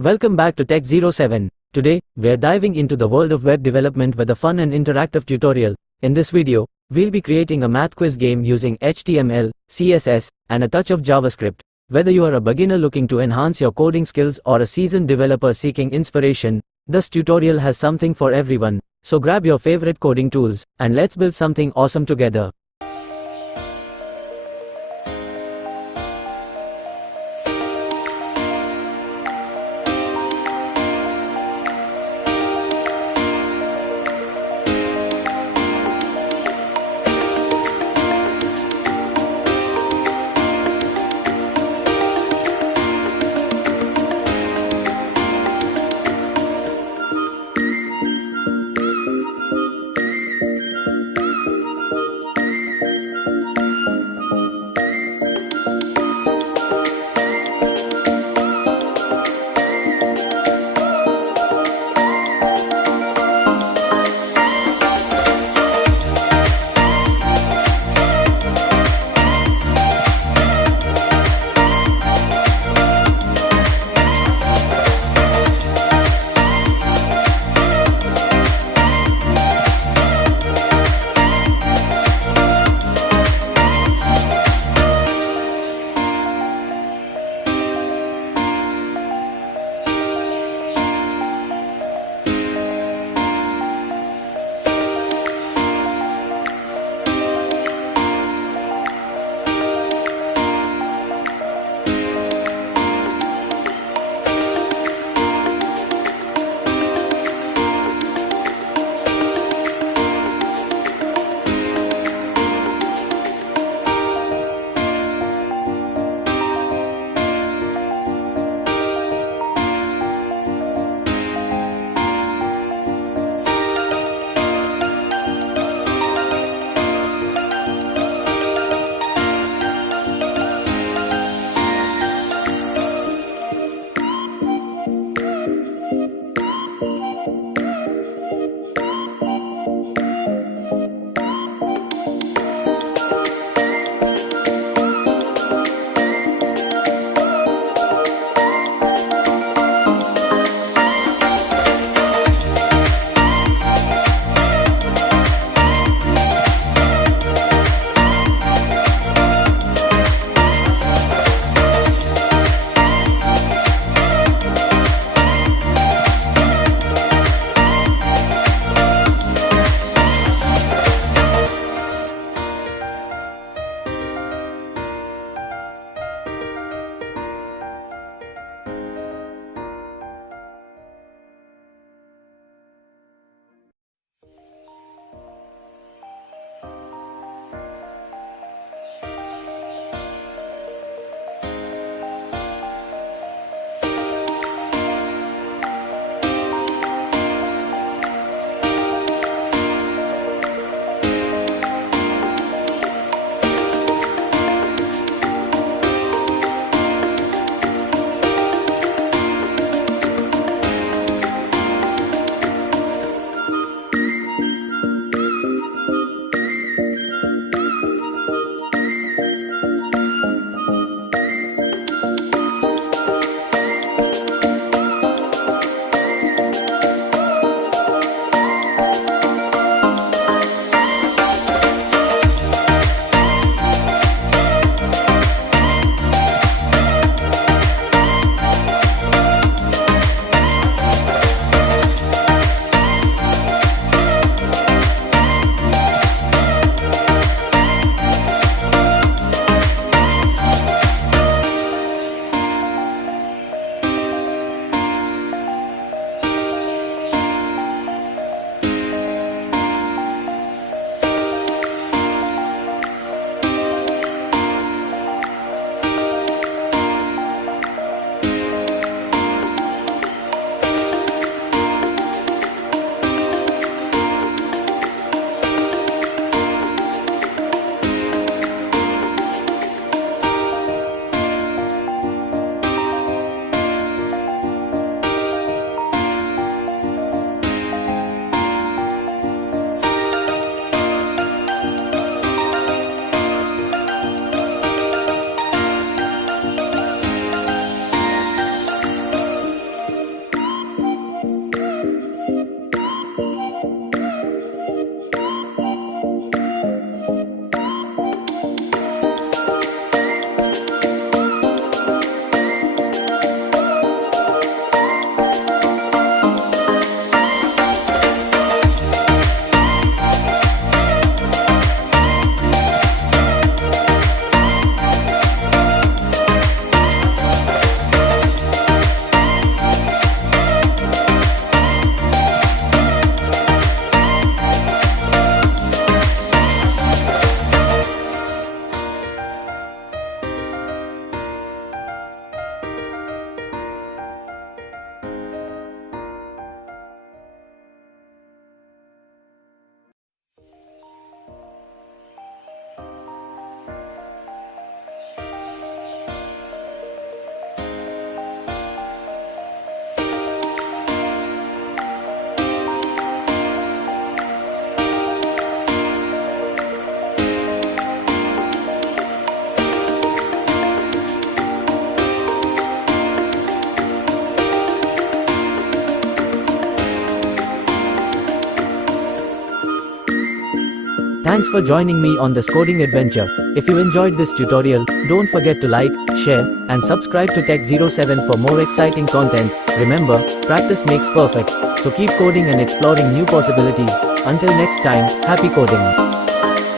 Welcome back to Tech07. Today, we're diving into the world of web development with a fun and interactive tutorial. In this video, we'll be creating a math quiz game using HTML, CSS, and a touch of JavaScript. Whether you are a beginner looking to enhance your coding skills or a seasoned developer seeking inspiration, this tutorial has something for everyone. So grab your favorite coding tools, and let's build something awesome together. Thanks for joining me on this coding adventure. If you enjoyed this tutorial, don't forget to like, share, and subscribe to Tech07 for more exciting content. Remember, practice makes perfect. So keep coding and exploring new possibilities. Until next time, happy coding.